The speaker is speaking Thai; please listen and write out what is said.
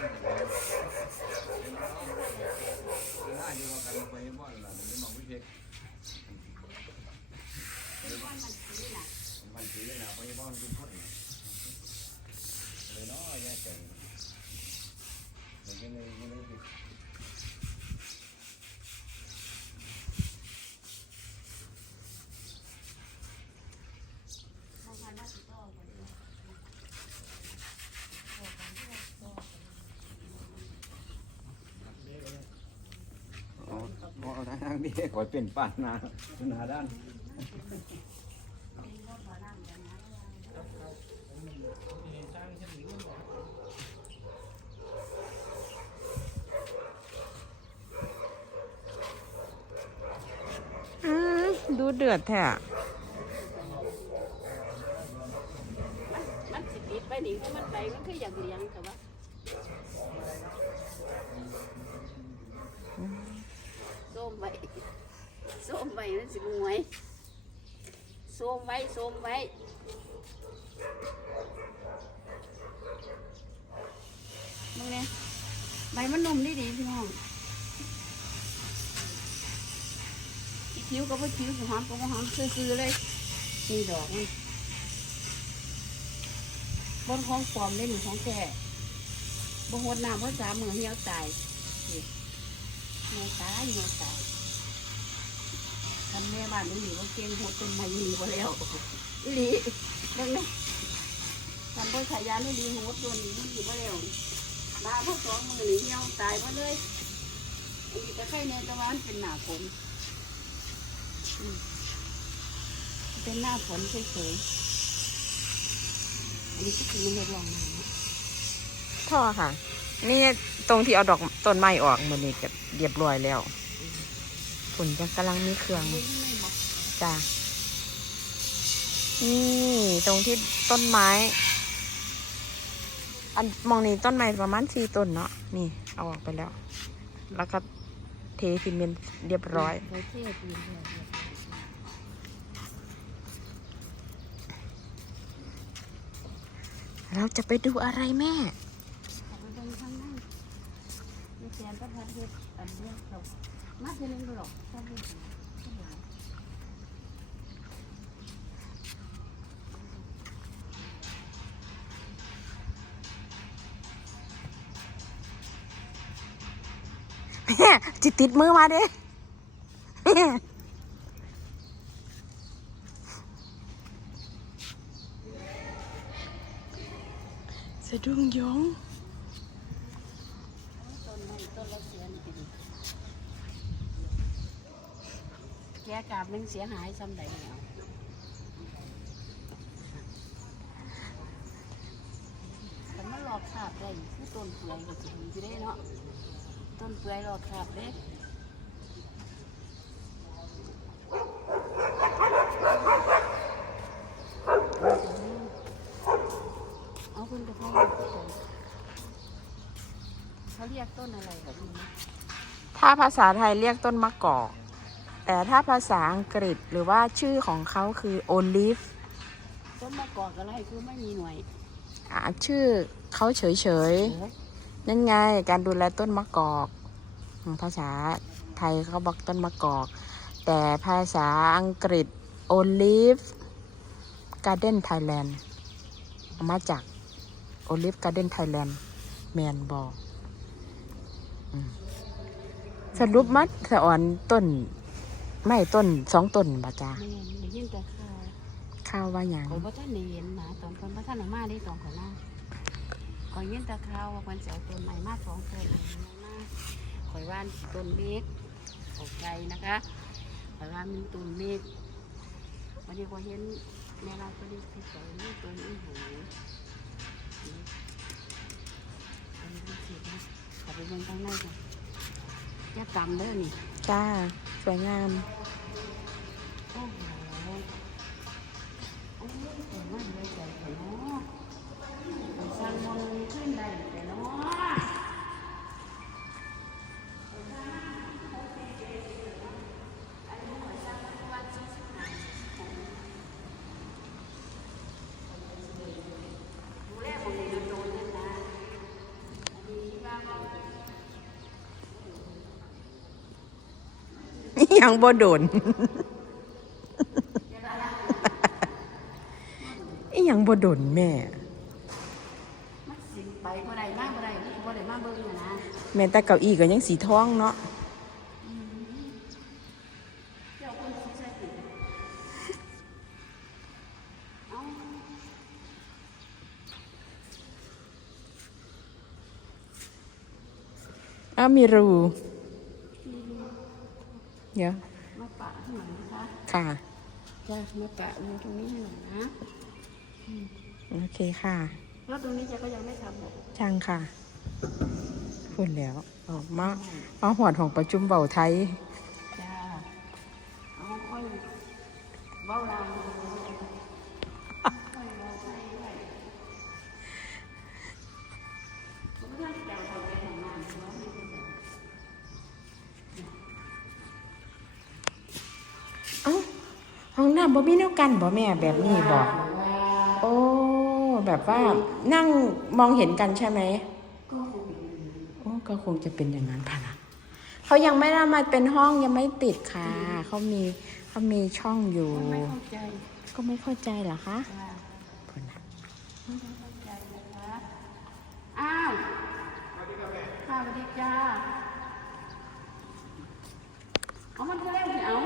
มันสีเลยนะเพราะยี่ห้อนดูพ่นเลยเน้อยแย่เจ๋งาทางนี้ขอเป็นป่านนาหนาด้านอืมดูเดือดแท้อะมันสิติดไปนี่คือมันไปมันคืออยากเลี้ยงแต่ว่าส้มไว้ ส้มไว้มันสิงวยส้มไว้ส้มไว้มึงเนี่ยใบมันนุ่มดีดีพี่น้องคิ้วก็บ่คิ้วหอมก็บ่หอมซื่อๆเลยนี่ดอกมันบนของปลอมเล่นของแก่บงหดน้ำเพราะสามมือเหี่ยวตายเหี่ยวตายเหี่ยวตาย ทำแม่บ้านนี่หนีว่าเก่งหดเป็นไม้หนีมาแล้วอีหลีเบิ่งเลยทำพ่อฉายาไม่ดีหดตัวนี้มันหนีมาแล้วมาพวกสองมือหนีเหี่ยวตายมาเลยอันนี้ก็ไข่ในตะวันเป็นหน้าฝนอืมเป็นหน้าฝนเฉยๆอันนี้ก็คือมันลองมานะพ่อค่ะ นี่ตรงที่เอาดอกต้นไม้ออกมันนี่ก็เรียบร้อยแล้ว ฝนจะกำลังมีเครื่องจ้ะนี่ตรงที่ต้นไม้ อันมองนี่ต้นไม้ประมาณสี่ต้นเนาะนี่ เอาออกไปแล้ว แล้วก็เทซีเมนต์เรียบร้อย เราจะไปดูอะไรแม่ไปเบิ่งข้างในมีแกนประทัดเฮ็ดอันเดียว เรามาเท่านึงก็หรอกชอบเฮ็ดชอบหลายแม่จิติดมือมาเด้สะดุ้งยง ต้นไม้ต้นละเสียนี่ก็ดี แกกาบมันเสียหายซ้ำใดแล้วแต่มันหลอกขาบได้คือต้นเปลือยก็สิดีอยู่ได้เนาะ ต้นเปลือยหลอกขาบเด้เอาคุณจะพ่อเขาเรียกต้นอะไรแบบนี้ถ้าภาษาไทยเรียกต้นมะกอก แต่ถ้าภาษาอังกฤษหรือว่าชื่อของเขาคือโอลิฟต้นมะกอกอะไรคือไม่มีหน่วยอ่าชื่อเขาเฉยๆ นั่นไงการดูแลต้นมะกอก ภาษาไทยเขาบอกต้นมะกอก แต่ภาษาอังกฤษ Olive Garden Thailand มาจาก Olive Garden Thailand แมนบอกสรุปมัดสะอ่อนต้น ไม่ต้นสองต้นบ่จ้าแม่นได้ยินแต่ข่าวข้าวว่าอย่างข่อยบ่ท่านได้เห็นนะตอนคนบ่ท่านเอามาได้ตอนข่อยมาข่อยยินแต่ข่าวว่าคนเสียต้นใหม่มาสองต้นใหม่มาข่อยว่านต้นเมฆขอใจนะคะข่อยว่ามีต้นเมฆวันนี้ข่อยเห็นแม่เราก็ได้ที่ใส่มีต้นอีหูอันนี้เป็นสีนะขอไปเบิ่งข้างในก่อนจะจำเด้อนี่ จ้า สวยงามโอ้โห ยังบ่โดนอีหยังบ่โดนแม่ มันสิไปบ่ได้มาบ่ได้บ่ได้มาเบิ่งน่ะนะแม่แต่เก้าอี้ก็ยังสีทองเนาะเจ้าคนสิใส่ติเอ้าอ้าวมีรู เดี๋ยวมาปะให้หน่อยนะคะค่ะจ้ะมาปะมือตรงนี้ให้หน่อยนะโอเคค่ะ แล้วตรงนี้เจะก็ยังไม่ทำหรอกช่างค่ะพูดแล้วออกมามาหอดของประจุมเบาไทย จ้าเอาค่อยเว้าลาว ห้องน้ำบ่มีแนวกันบ่แม่แบบนี้บอกโอ้แบบว่านั่งมองเห็นกันใช่ไหมก็คงเป็นอย่างนั้นโอ้ก็คงจะเป็นอย่างนั้นพะนะเขายังไม่ได้มาเป็นห้องยังไม่ติดค่ะเขามีเขามีช่องอยู่คนไม่เข้าใจก็ไม่เข้าใจเหรอคะจ้าพุ่นน่ะไม่เข้าใจนะคะอ้าวค่ะสวัสดีจ้าเอามันเร็ว